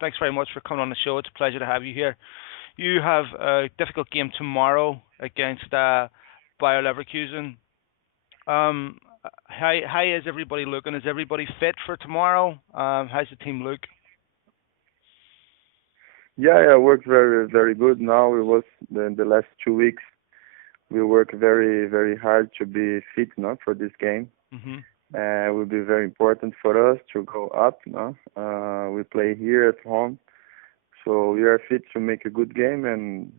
Thanks very much for coming on the show. It's a pleasure to have you here. You have a difficult game tomorrow against Bayer Leverkusen. How is everybody looking? Is everybody fit for tomorrow? How's the team look? Yeah, worked very good. Now it was the last 2 weeks. We work very hard to be fit, no, for this game. Mhm. It will be very important for us to go up, no. We play here at home, so we are fit to make a good game, and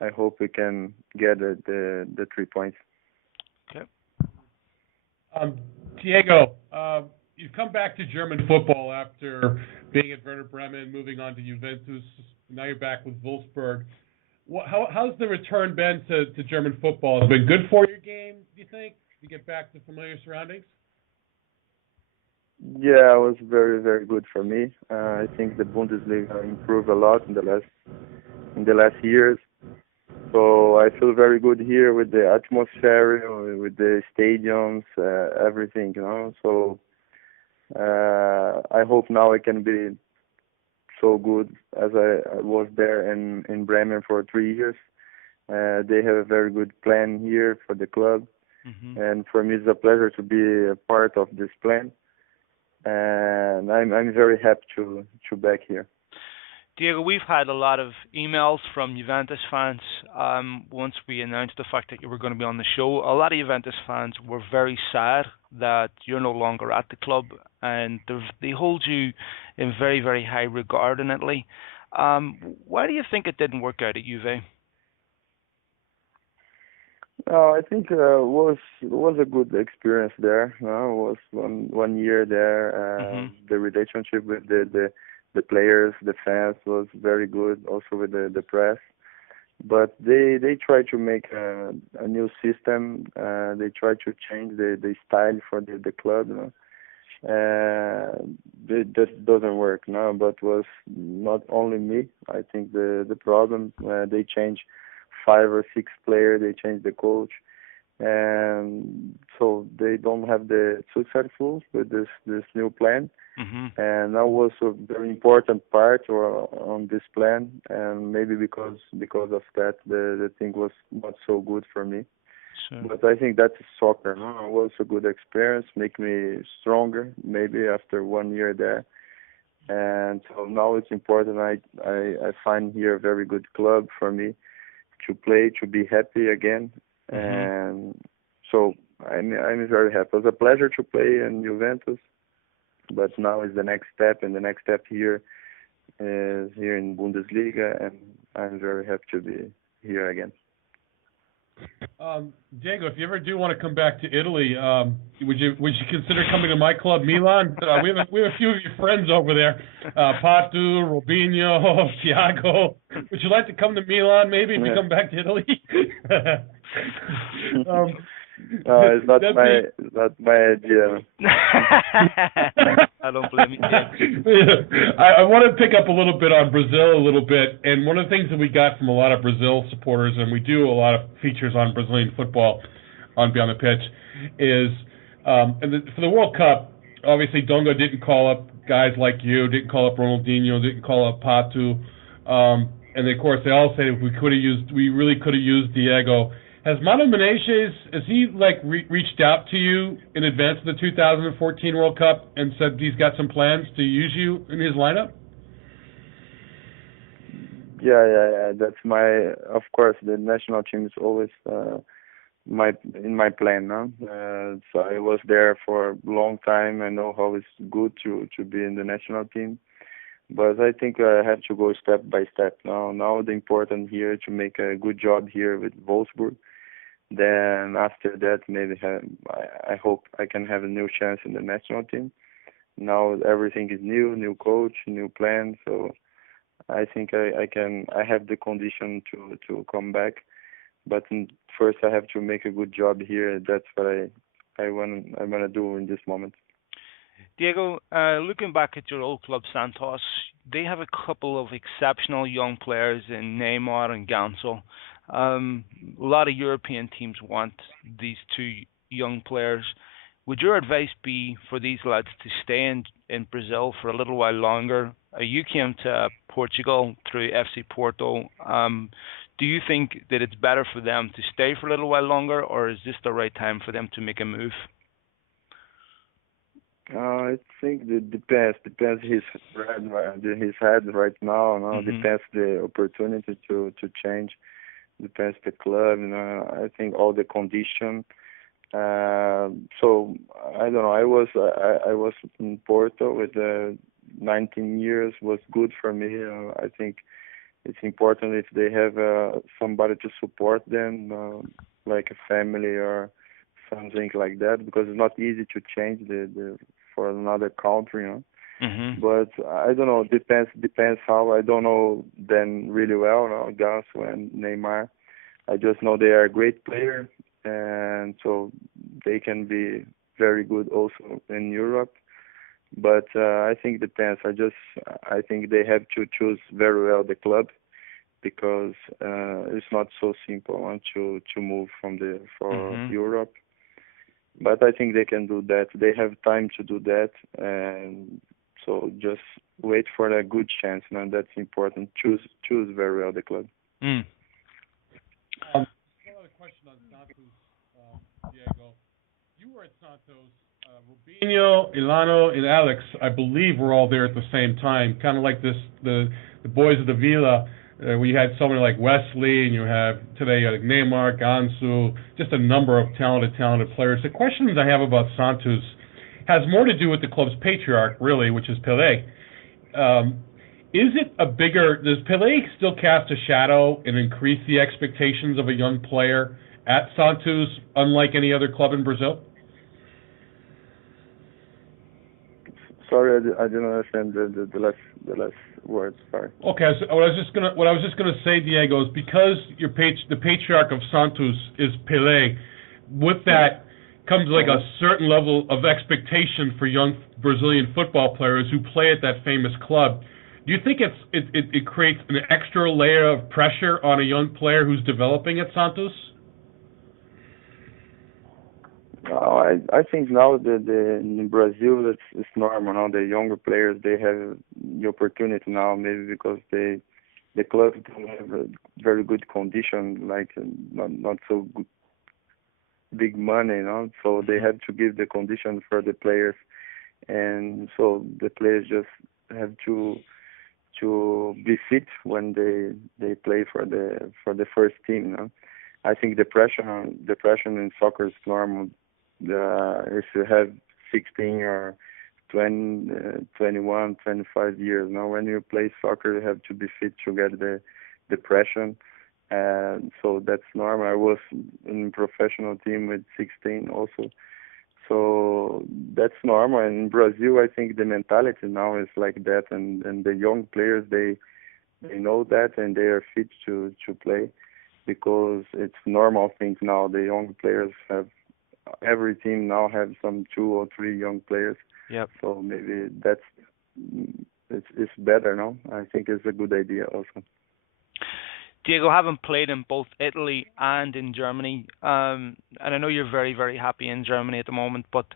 I hope we can get the 3 points. Okay. Um, Diego, you've come back to German football after being at Werder Bremen, moving on to Juventus. Now you're back with Wolfsburg. How's the return been to German football? Has it been good for your game, do you think, to get back to familiar surroundings? Yeah, it was very good for me. I think the Bundesliga improved a lot in the last years. So I feel very good here with the atmosphere, with the stadiums, everything, you know. So I hope now I can be so good as I was there in Bremen for 3 years. They have a very good plan here for the club, Mhm. and for me it's a pleasure to be a part of this plan. And I'm very happy to back here. Diego, we've had a lot of emails from Juventus fans once we announced the fact that you were going to be on the show. A lot of Juventus fans were very sad that you're no longer at the club, and they hold you in very high regard in Italy. Why do you think it didn't work out at Juve? I think was a good experience there. Was one year there. Mhm. The relationship with the players, the fans was very good. Also with the press. But they try to make a new system. They try to change the style for the club. You know? It just doesn't work now. But was not only me. I think the problem they changed 5 or 6 players. They changed the coach, and so they don't have the successful with this new plan. Mhm. And that was a very important part on this plan. And maybe because of that, the thing was not so good for me. So. But I think that's soccer. No? It was a good experience, make me stronger. Maybe after 1 year there, and so now it's important. I find here a very good club for me to play, to be happy again, Mhm. and so I'm very happy. It was a pleasure to play in Juventus, but now is the next step, and the next step here is here in Bundesliga, and I'm very happy to be here again. Diego, if you ever do want to come back to Italy, would you consider coming to my club, Milan? We have a few of your friends over there, Patu, Robinho, Thiago. Would you like to come to Milan maybe if you come back to Italy? um, It's not that'd my be it's not my idea. I don't blame you, Diego. I want to pick up a little bit on Brazil a little bit, and one of the things that we got from a lot of Brazil supporters, and we do a lot of features on Brazilian football on Beyond the Pitch, is for the World Cup, obviously Donga didn't call up guys like you, didn't call up Ronaldinho, didn't call up Patu, and of course they all say we really could have used Diego. Has Mano Menezes, has he reached out to you in advance of the 2014 World Cup and said he's got some plans to use you in his lineup? Yeah. That's my, of course, the national team is always my in my plan. No? So I was there for a long time. I know how it's good to be in the national team. But I think I have to go step by step. Now the important here to make a good job here with Wolfsburg. Then after that, maybe I hope I can have a new chance in the national team. Now everything is new coach, new plan. So I think I can. I have the condition to come back. But first, I have to make a good job here. That's what I want to do in this moment. Diego, looking back at your old club Santos, they have a couple of exceptional young players in Neymar and Gansel. A lot of European teams want these two young players. would your advice be for these lads to stay in Brazil for a little while longer? You came to Portugal through FC Porto. Do you think that it's better for them to stay for a little while longer, or is this the right time for them to make a move? I think it depends his head right now. No, Mhm. depends the opportunity to change. Depends the club. I think all the condition. So I don't know. I was in Porto with 19 years was good for me. I think it's important if they have somebody to support them, like a family or something like that, because it's not easy to change the for another country. Mhm. But I don't know. Depends how. I don't know them really well. Ganso and Neymar. I just know they are a great player, and so they can be very good also in Europe. But I think depends. I think they have to choose very well the club because it's not so simple to move from the for Mhm. Europe. But I think they can do that. They have time to do that, and so just wait for a good chance. Now that's important. Choose very well the club. Mm. One other question on Santos, Diego. You were at Santos. Rubinho, Ilano, and Alex, I believe, were all there at the same time. Kind of like this, the boys of the Villa. We had someone like Wesley, and you have today Neymar, Gansu, just a number of talented players. The questions I have about Santos has more to do with the club's patriarch, really, which is Pelé. Um, is it a bigger? Does Pelé still cast a shadow and increase the expectations of a young player at Santos, unlike any other club in Brazil? Sorry, I didn't understand the last word. Sorry. Okay, so what I was just gonna say, Diego, is because the patriarch of Santos is Pelé. With that comes like a Uh-huh. certain level of expectation for young Brazilian football players who play at that famous club. Do you think it creates an extra layer of pressure on a young player who's developing at Santos? No, I think now the in Brazil it's normal. Now the younger players they have the opportunity now maybe because the clubs don't have a very good condition like not so good, big money, so they Mhm. have to give the condition for the players, and so the players just have to be fit when they play for the first team. I think the pressure in soccer is normal. If you have 16 or 20, 21, 25 years, when you play soccer, you have to be fit to get the pressure. And so that's normal. I was in a professional team with 16 also. So that's normal. And in Brazil, I think the mentality now is like that, and the young players they know that and they are fit to play because it's normal thing now. The young players have every team now have some 2 or 3 young players. Yep. So maybe it's better, no? I think it's a good idea also. Diego, having played in both Italy and in Germany, and I know you're very, very happy in Germany at the moment, but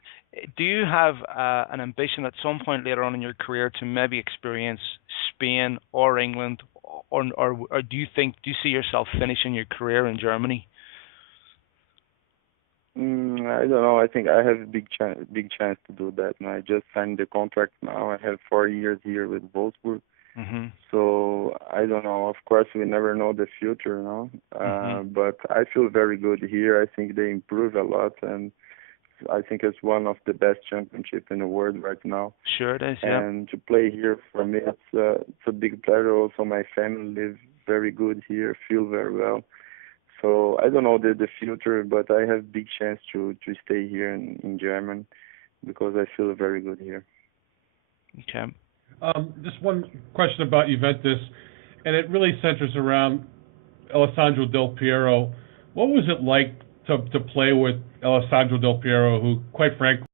do you have an ambition at some point later on in your career to maybe experience Spain or England, or do you see yourself finishing your career in Germany? I don't know. I think I have a big chance to do that. And I just signed the contract now. I have 4 years here with Wolfsburg. Mhm. So I don't know. Of course, we never know the future, Mhm. But I feel very good here. I think they improve a lot, and I think it's one of the best championship in the world right now. Sure it is. Yeah. And to play here for me, it's a big pleasure. Also, my family live very good here, feel very well. So I don't know the future, but I have big chance to stay here in Germany because I feel very good here. Okay. Just one question about Juventus, and it really centers around Alessandro Del Piero. What was it like to play with Alessandro Del Piero, who, quite frankly,